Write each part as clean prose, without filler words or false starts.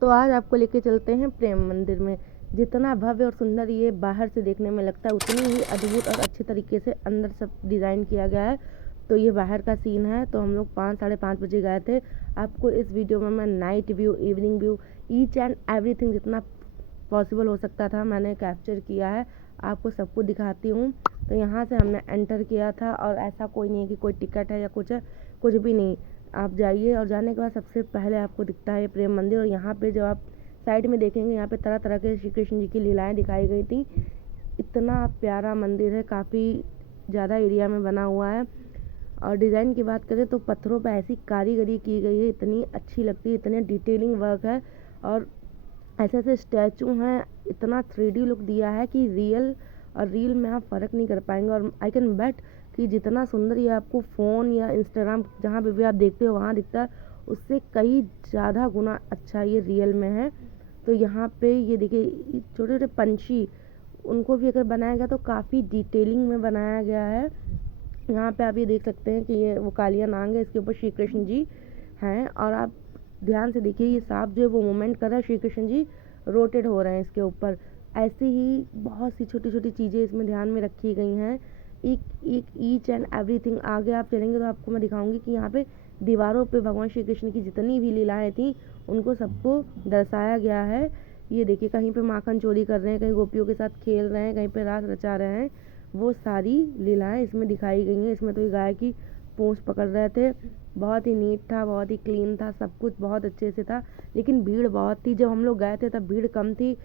तो आज आपको लेके चलते हैं प्रेम मंदिर में। जितना भव्य और सुंदर ये बाहर से देखने में लगता है, उतनी ही अद्भुत और अच्छे तरीके से अंदर सब डिज़ाइन किया गया है। तो ये बाहर का सीन है। तो हम लोग 5 साढ़े 5 बजे गए थे। आपको इस वीडियो में मैं night view, evening view, each and everything जितना पॉसिबल हो सकता था मैंने कैप्चर किया है। आपको सब कुछ दिखाती हूँ। तो यहाँ से हमने एंटर किया था और ऐसा कोई नहीं है कि कोई टिकट है या कुछ है, कुछ भी नहीं। आप जाइए और जाने के बाद सबसे पहले आपको दिखता है प्रेम मंदिर। और यहाँ पे जो आप साइड में देखेंगे, यहाँ पे तरह तरह के श्री कृष्ण जी की लीलाएं दिखाई गई थी। इतना प्यारा मंदिर है, काफ़ी ज़्यादा एरिया में बना हुआ है। और डिज़ाइन की बात करें तो पत्थरों पर ऐसी कारीगरी की गई है, इतनी अच्छी लगती है, इतने डिटेलिंग वर्क है। और ऐसे ऐसे स्टैचू हैं, इतना 3D लुक दिया है कि रियल और रील में आप फ़र्क नहीं कर पाएंगे। और आई कैन बेट कि जितना सुंदर ये आपको फ़ोन या इंस्टाग्राम जहाँ पे भी आप देखते हो वहाँ दिखता है, उससे कई ज़्यादा गुना अच्छा ये रियल में है। तो यहाँ पे ये देखिए छोटे छोटे पंछी, उनको भी अगर बनाया गया तो काफ़ी डिटेलिंग में बनाया गया है। यहाँ पे आप ये देख सकते हैं कि ये वो कालिया नांग है, इसके ऊपर श्री कृष्ण जी हैं। और आप ध्यान से देखिए, ये सांप जो है वो मूवमेंट कर रहा है, श्री कृष्ण जी रोटेट हो रहे हैं इसके ऊपर। ऐसे ही बहुत सी छोटी छोटी चीज़ें इसमें ध्यान में रखी गई हैं। एक एक ईच एंड एवरीथिंग। आगे आप चलेंगे तो आपको मैं दिखाऊंगी कि यहाँ पे दीवारों पे भगवान श्री कृष्ण की जितनी भी लीलाएं थी उनको सबको दर्शाया गया है। ये देखिए, कहीं पे माखन चोरी कर रहे हैं, कहीं गोपियों के साथ खेल रहे हैं, कहीं पे रास रचा रहे हैं, वो सारी लीलाएं इसमें दिखाई गई हैं। इसमें तो ये गाय की पूंछ पकड़ रहे थे। बहुत ही नीट था, बहुत ही क्लीन था, सब कुछ बहुत अच्छे से था। लेकिन भीड़ बहुत थी। जब हम लोग गए थे तब भीड़ कम थी,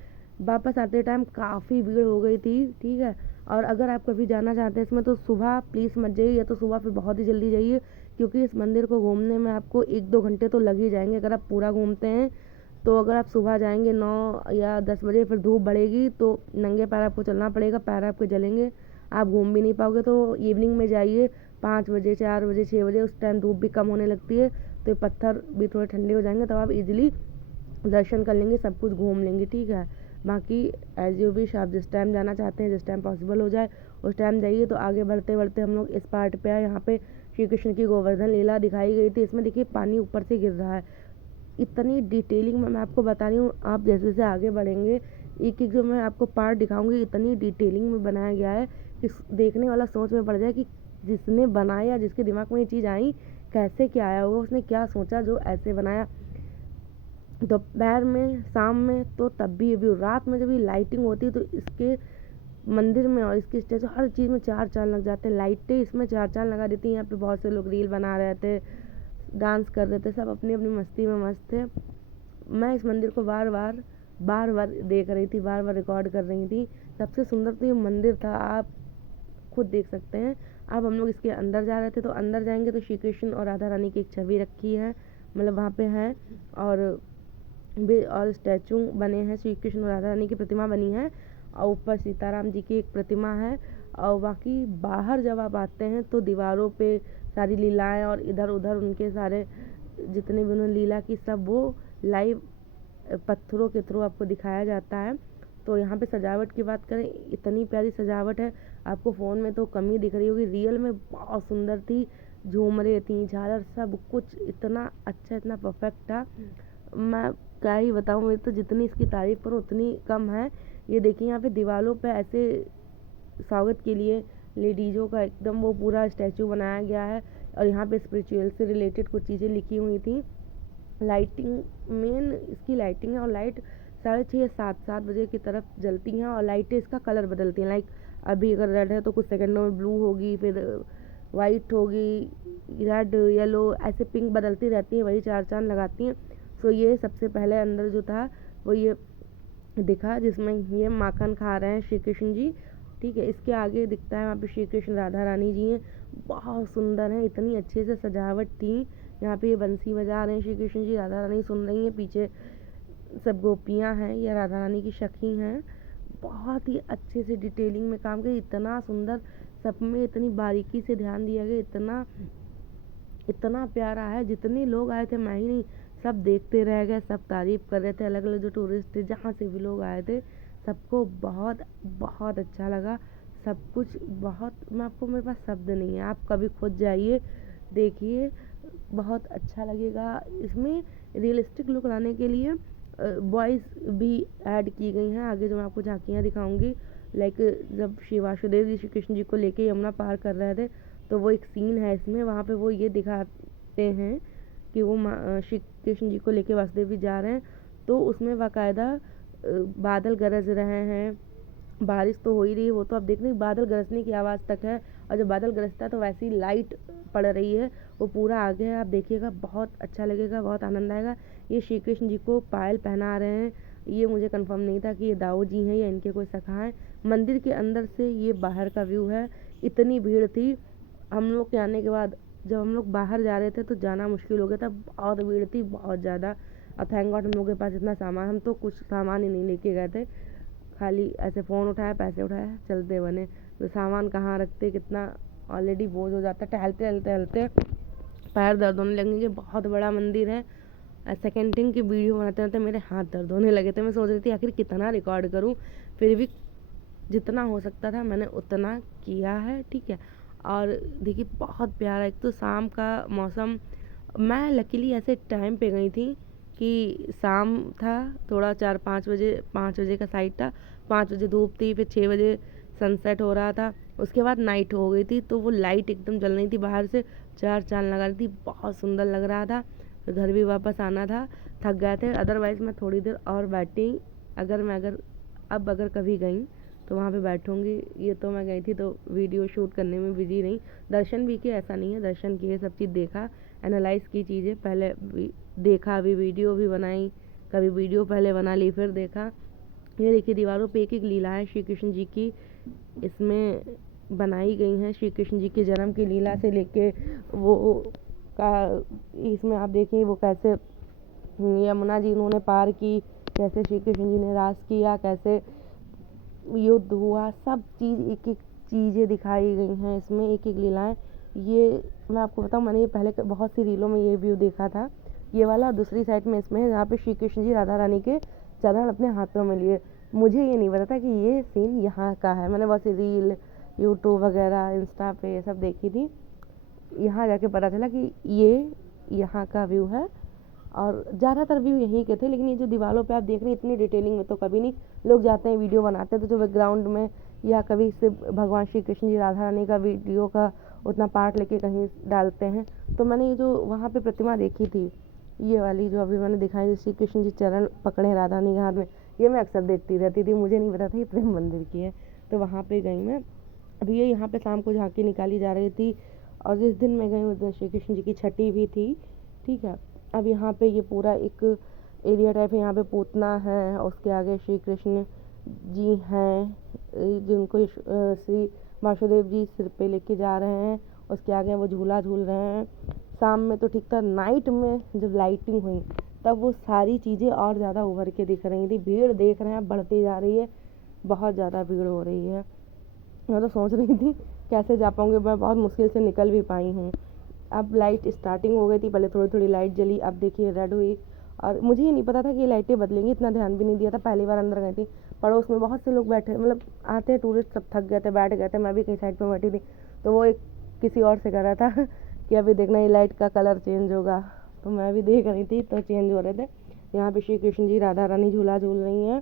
वापस आते टाइम काफ़ी भीड़ हो गई थी। ठीक है। और अगर आप कभी जाना चाहते हैं इसमें तो सुबह प्लीज़ मत जाइए, या तो सुबह फिर बहुत ही जल्दी जाइए, क्योंकि इस मंदिर को घूमने में आपको 1-2 घंटे तो लग ही जाएंगे अगर आप पूरा घूमते हैं। तो अगर आप सुबह जाएंगे 9 या 10 बजे, फिर धूप बढ़ेगी तो नंगे पैर आपको चलना पड़ेगा, पैर आपके जलेंगे, आप घूम भी नहीं पाओगे। तो इवनिंग में जाइए, 5 बजे, 4 बजे, 6 बजे, उस टाइम धूप भी कम होने लगती है, तो ये पत्थर भी थोड़े ठंडे हो जाएंगे, तब आप इजीली दर्शन कर लेंगे, सब कुछ घूम लेंगे। ठीक है। बाकी एज यू विश, आप जिस टाइम जाना चाहते हैं, जिस टाइम पॉसिबल हो जाए उस टाइम जाइए। तो आगे बढ़ते बढ़ते हम लोग इस पार्ट पे आए। यहाँ पे श्री कृष्ण की गोवर्धन लीला दिखाई गई थी। इसमें देखिए पानी ऊपर से गिर रहा है, इतनी डिटेलिंग में मैं आपको बता रही हूँ। आप जैसे जैसे आगे बढ़ेंगे, एक एक जो मैं आपको पार्ट दिखाऊंगी, इतनी डिटेलिंग में बनाया गया है कि देखने वाला सोच में पड़ जाए कि जिसने बनाया, जिसके दिमाग में ये चीज़ आई, कैसे क्या आया होगा, उसने क्या सोचा जो ऐसे बनाया। दोपहर में, शाम में, तो तब भी ये व्यू, रात में जब ये लाइटिंग होती है तो इसके मंदिर में और इसके स्टेज हर चीज़ में 4 चाँद लग जाते हैं। लाइटें इसमें 4 चाँद लगा देती हैं। यहाँ पे बहुत से लोग रील बना रहे थे, डांस कर रहे थे, सब अपनी अपनी मस्ती में मस्त थे। मैं इस मंदिर को बार बार देख रही थी, बार बार रिकॉर्ड कर रही थी। सबसे सुंदर तो ये मंदिर था, आप खुद देख सकते हैं। अब हम लोग इसके अंदर जा रहे थे। तो अंदर जाएंगे तो श्री कृष्ण और राधा रानी की एक छवि रखी है, मतलब वहाँ पे है। और स्टैचू बने हैं, श्री कृष्ण और राधा रानी की प्रतिमा बनी है, और ऊपर सीताराम जी की एक प्रतिमा है। और बाकी बाहर जब आप आते हैं तो दीवारों पे सारी लीलाएं और इधर उधर उनके सारे जितने भी उन्होंने लीला की, सब वो लाइव पत्थरों के थ्रू आपको दिखाया जाता है। तो यहाँ पे सजावट की बात करें, इतनी प्यारी सजावट है, आपको फ़ोन में तो कम ही दिख रही होगी, रियल में बहुत सुंदर थी। झूमरे थी, झालर, सब कुछ इतना अच्छा, इतना परफेक्ट था। मैं क्या ही बताऊँ, मैं तो जितनी इसकी तारीफ़ करूँ उतनी कम है। ये देखिए, यहाँ पे दीवारों पे ऐसे स्वागत के लिए लेडीज़ों का एकदम वो पूरा स्टैचू बनाया गया है। और यहाँ पे स्पिरिचुअल से रिलेटेड कुछ चीज़ें लिखी हुई थी। लाइटिंग, मेन इसकी लाइटिंग है, और लाइट 6:30 या 7 बजे की तरफ जलती हैं, और लाइटें इसका कलर बदलती हैं। लाइक अभी अगर रेड है तो कुछ सेकंडों में ब्लू होगी, फिर वाइट होगी, रेड, येलो, ऐसे पिंक बदलती रहती हैं, वही 4 चाँद लगाती हैं। सो ये सबसे पहले अंदर जो था वो ये दिखा, जिसमें ये माखन खा रहे हैं श्री कृष्ण जी। ठीक है। इसके आगे दिखता है वहाँ पे श्री कृष्ण राधा रानी जी हैं, बहुत सुंदर है, इतनी अच्छे से सजावट थी। यहाँ पे ये बंसी बजा रहे हैं श्री कृष्ण जी, राधा रानी सुन रही हैं, पीछे सब गोपियाँ हैं, ये राधा रानी की सखी हैं। बहुत ही अच्छे से डिटेलिंग में काम किया, इतना सुंदर, सब में इतनी बारीकी से ध्यान दिया गया, इतना इतना प्यारा है। जितने लोग आए थे, मैं ही नहीं, सब देखते रह गए, सब तारीफ़ कर रहे थे। अलग अलग जो टूरिस्ट थे, जहाँ से भी लोग आए थे, सबको बहुत बहुत अच्छा लगा। सब कुछ बहुत, मैं आपको, मेरे पास शब्द नहीं है, आप कभी खुद जाइए, देखिए, बहुत अच्छा लगेगा। इसमें रियलिस्टिक लुक लाने के लिए वॉइस भी ऐड की गई हैं आगे जो मैं आपको झांकियाँ दिखाऊंगी। लाइक जब श्री वासुदेव जी श्री कृष्ण जी को लेके यमुना पार कर रहे थे तो वो एक सीन है इसमें, वहाँ पे वो ये दिखाते हैं कि वो श्री कृष्ण जी को लेके वासुदेव जी जा रहे हैं, तो उसमें बाकायदा बादल गरज रहे हैं, बारिश तो हो ही रही है, वो तो आप देख रहे हैं बादल गरजने की आवाज़ तक है, और जब बादल गरजता है तो वैसी लाइट पड़ रही है, वो पूरा आगे है, आप देखिएगा बहुत अच्छा लगेगा, बहुत आनंद आएगा। ये श्री कृष्ण जी को पायल पहना रहे हैं, ये मुझे कंफर्म नहीं था कि ये दाऊ जी हैं या इनके कोई सखा हैं। मंदिर के अंदर से ये बाहर का व्यू है, इतनी भीड़ थी हम लोग के आने के बाद, जब हम लोग बाहर जा रहे थे तो जाना मुश्किल हो गया था, बहुत भीड़ थी बहुत ज़्यादा। और थैंक गॉड हम लोगों के पास इतना सामान, हम तो कुछ सामान ही नहीं लेके गए थे, खाली ऐसे फ़ोन उठाया पैसे उठाए चलते बने, तो सामान कहाँ रखते, कितना ऑलरेडी बोझ हो जाता, टहलते टहलते टहलते पैर दर्द होने लगेंगे। बहुत बड़ा मंदिर है। सेकेंड थिंग की वीडियो बनाते बनाते मेरे हाथ दर्द होने लगे थे, मैं सोच रही थी आखिर कितना रिकॉर्ड करूँ, फिर भी जितना हो सकता था मैंने उतना किया है, ठीक है। और देखिए बहुत प्यारा, एक तो शाम का मौसम, मैं लकीली ऐसे टाइम पे गई थी कि शाम था थोड़ा, 4-5 बजे, 5 बजे का साइड था, 5 बजे धूप थी, फिर 6 बजे सनसेट हो रहा था, उसके बाद नाइट हो गई थी, तो वो लाइट एकदम जल रही थी बाहर से, चार चांद लगा रही थी, बहुत सुंदर लग रहा था। तो घर भी वापस आना था, थक गए थे, अदरवाइज़ मैं थोड़ी देर और बैठी, अगर कभी गई तो वहाँ पे बैठूंगी। ये तो मैं गई थी तो वीडियो शूट करने में बिजी रही, दर्शन भी किए, ऐसा नहीं है, दर्शन किए, सब चीज़ देखा, एनालाइज़ की चीज़ें, पहले भी देखा, अभी वीडियो भी बनाई, कभी वीडियो पहले बना ली फिर देखा। ये देखिए दीवारों पे एक एक लीलाएं श्री कृष्ण जी की इसमें बनाई गई हैं, श्री कृष्ण जी के जन्म की लीला से लेके वो का, इसमें आप देखिए वो कैसे यमुना जी उन्होंने पार की, कैसे श्री कृष्ण जी ने रास किया, कैसे युद्ध हुआ, सब चीज़ एक एक चीज़ें दिखाई गई हैं इसमें, एक एक लीलाएं। ये मैं आपको बताऊँ, मैंने ये पहले बहुत सी रीलों में ये व्यू देखा था, ये वाला, दूसरी साइड में इसमें है जहाँ पे श्री कृष्ण जी राधा रानी के चरण अपने हाथों में लिए। मुझे ये नहीं पता था कि ये सीन यहाँ का है, मैंने बहुत सी रील यूट्यूब वगैरह इंस्टा पे ये सब देखी थी, यहाँ जाके पता चला कि ये यहाँ का व्यू है। और ज़्यादातर व्यू यहीं के थे, लेकिन ये जो दीवारों पे आप देख रहे हैं इतनी डिटेलिंग में तो कभी नहीं, लोग जाते हैं वीडियो बनाते हैं तो जो बैकग्राउंड में या कभी से भगवान श्री कृष्ण जी राधा रानी का वीडियो का उतना पार्ट लेके कहीं डालते हैं। तो मैंने ये जो वहाँ पे प्रतिमा देखी थी, ये वाली जो अभी मैंने दिखाई, श्री कृष्ण जी चरण पकड़े राधा रानी के हाथ में, ये मैं अक्सर देखती रहती थी, मुझे नहीं पता था ये प्रेम मंदिर की है, तो वहाँ पर गई मैं। अभी ये यहाँ पे शाम को झांकी निकाली जा रही थी, और जिस दिन मैं गई उस दिन श्री कृष्ण जी की छठी भी थी, ठीक है। अब यहाँ पे ये पूरा एक एरिया टाइप है, यहाँ पे पूतना है, उसके आगे श्री कृष्ण जी हैं जिनको श्री वासुदेव जी सिर पे लेके जा रहे हैं, उसके आगे वो झूला झूल रहे हैं। शाम में तो ठीक था, नाइट में जब लाइटिंग हुई तब वो सारी चीज़ें और ज़्यादा उभर के दिख रही थी। भीड़ देख रहे हैं बढ़ती जा रही है, बहुत ज़्यादा भीड़ हो रही है। मैं तो सोच रही थी कैसे जा पाऊँगी, मैं बहुत मुश्किल से निकल भी पाई हूँ। अब लाइट स्टार्टिंग हो गई थी, पहले थोड़ी थोड़ी लाइट जली, अब देखिए रेड हुई, और मुझे ये नहीं पता था कि ये लाइटें बदलेंगी, इतना ध्यान भी नहीं दिया था, पहली बार अंदर गई थी। पड़ोस में बहुत से लोग बैठे, मतलब आते हैं टूरिस्ट, सब थक गए थे, बैठ गए थे, मैं भी कहीं साइड पर बैठी थी, तो वो एक किसी और से कह रहा था कि अभी देखना ये लाइट का कलर चेंज होगा, तो मैं भी देख रही थी तो चेंज हो रहे थे। यहाँ पे श्री कृष्ण जी राधा रानी झूला झूल रही हैं।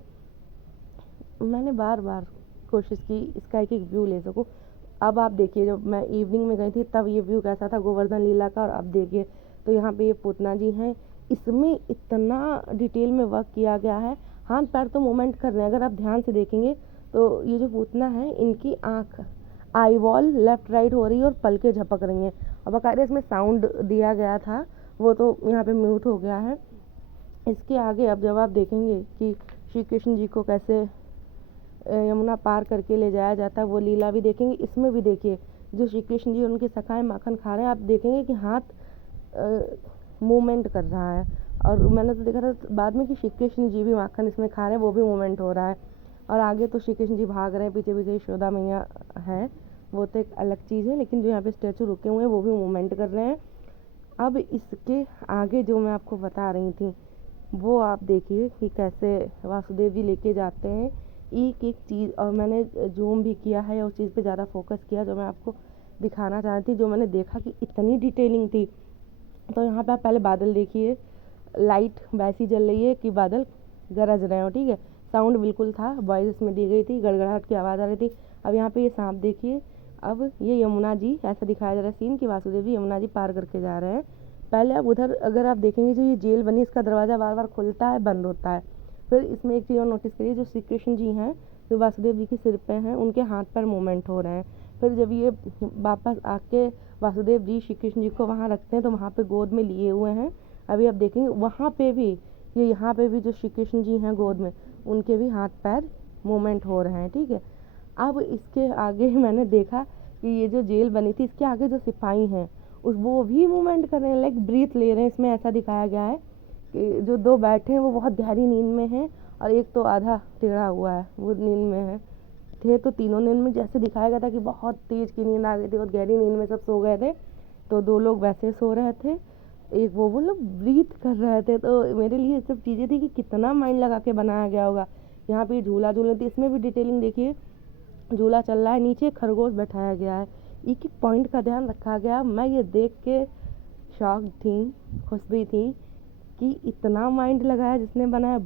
मैंने बार बार कोशिश की इसका एक एक व्यू ले सकूँ। अब आप देखिए, जब मैं इवनिंग में गई थी तब ये व्यू कैसा था गोवर्धन लीला का, और अब देखिए तो यहाँ पे ये पूतना जी हैं, इसमें इतना डिटेल में वर्क किया गया है, हाथ पैर तो मूवमेंट कर रहे हैं, अगर आप ध्यान से देखेंगे तो ये जो पूतना है इनकी आँख, आई वॉल लेफ्ट राइट हो रही है और पलकें झपक रही हैं। अब बाकायदा इसमें साउंड दिया गया था, वो तो यहाँ पे म्यूट हो गया है। इसके आगे अब जब आप देखेंगे कि श्री कृष्ण जी को कैसे यमुना पार करके ले जाया जाता है, वो लीला भी देखेंगे। इसमें भी देखिए जो श्री कृष्ण जी उनके सखाए माखन खा रहे हैं, आप देखेंगे कि हाथ मूवमेंट कर रहा है, और मैंने तो देखा था बाद में कि श्री कृष्ण जी भी माखन इसमें खा रहे हैं, वो भी मूवमेंट हो रहा है। और आगे तो श्री कृष्ण जी भाग रहे हैं, पीछे पीछे यशोदा मैया है, वो तो एक अलग चीज़ है, लेकिन जो यहाँ पे स्टैचू रुके हुए हैं वो भी मूवमेंट कर रहे हैं। अब इसके आगे जो मैं आपको बता रही थी वो आप देखिए कि कैसे वासुदेव जी लेके जाते हैं एक एक चीज़, और मैंने जूम भी किया है, उस चीज़ पे ज़्यादा फोकस किया जो मैं आपको दिखाना चाह रही थी, जो मैंने देखा कि इतनी डिटेलिंग थी। तो यहाँ पे आप पहले बादल देखिए, लाइट वैसी जल रही है कि बादल गरज रहे हो, ठीक है। साउंड बिल्कुल था, वॉइस इसमें दी गई थी, गड़गड़ाहट की आवाज़ आ रही थी। अब यहाँ पे ये सांप देखिए, अब ये यमुना जी ऐसा दिखाया जा रहा है सीन कि वासुदेव जी यमुना जी पार करके जा रहे हैं। पहले अब उधर अगर आप देखेंगे जो ये जेल बनी इसका दरवाज़ा बार बार खुलता है बंद होता है। फिर इसमें एक चीज़ और नोटिस करिए, जो श्री कृष्ण जी हैं जो वासुदेव जी के सिर पे हैं उनके हाथ पर मूवमेंट हो रहे हैं। फिर जब ये वापस आके वासुदेव जी श्री कृष्ण जी को वहाँ रखते हैं तो वहाँ पे गोद में लिए हुए हैं। अभी आप देखेंगे वहाँ पे भी ये यहाँ पे भी जो श्री कृष्ण जी हैं गोद में उनके भी हाथ पैर मूवमेंट हो रहे हैं, ठीक है। अब इसके आगे मैंने देखा कि ये जो जेल बनी थी इसके आगे जो सिपाही हैं उस वो भी मूवमेंट कर रहे हैं, लाइक ब्रीथ ले रहे हैं। इसमें ऐसा दिखाया गया है कि जो दो बैठे हैं वो बहुत गहरी नींद में हैं और एक तो आधा टेढ़ा हुआ है, वो नींद में है। थे तो तीनों नींद में, जैसे दिखाया गया था कि बहुत तेज़ की नींद आ गई थी, बहुत गहरी नींद में सब सो गए थे। तो दो लोग वैसे सो रहे थे, एक वो लोग ब्रीथ कर रहे थे। तो मेरे लिए ये सब चीज़ें थी कि कितना माइंड लगा के बनाया गया होगा। यहाँ पे झूला झूलने थी, इसमें भी डिटेलिंग देखिए, झूला चल रहा है, नीचे खरगोश बैठाया गया है, एक एक पॉइंट का ध्यान रखा गया। मैं ये देख के शॉक थी, खुश भी थी कि इतना माइंड लगाया जिसने बनाया।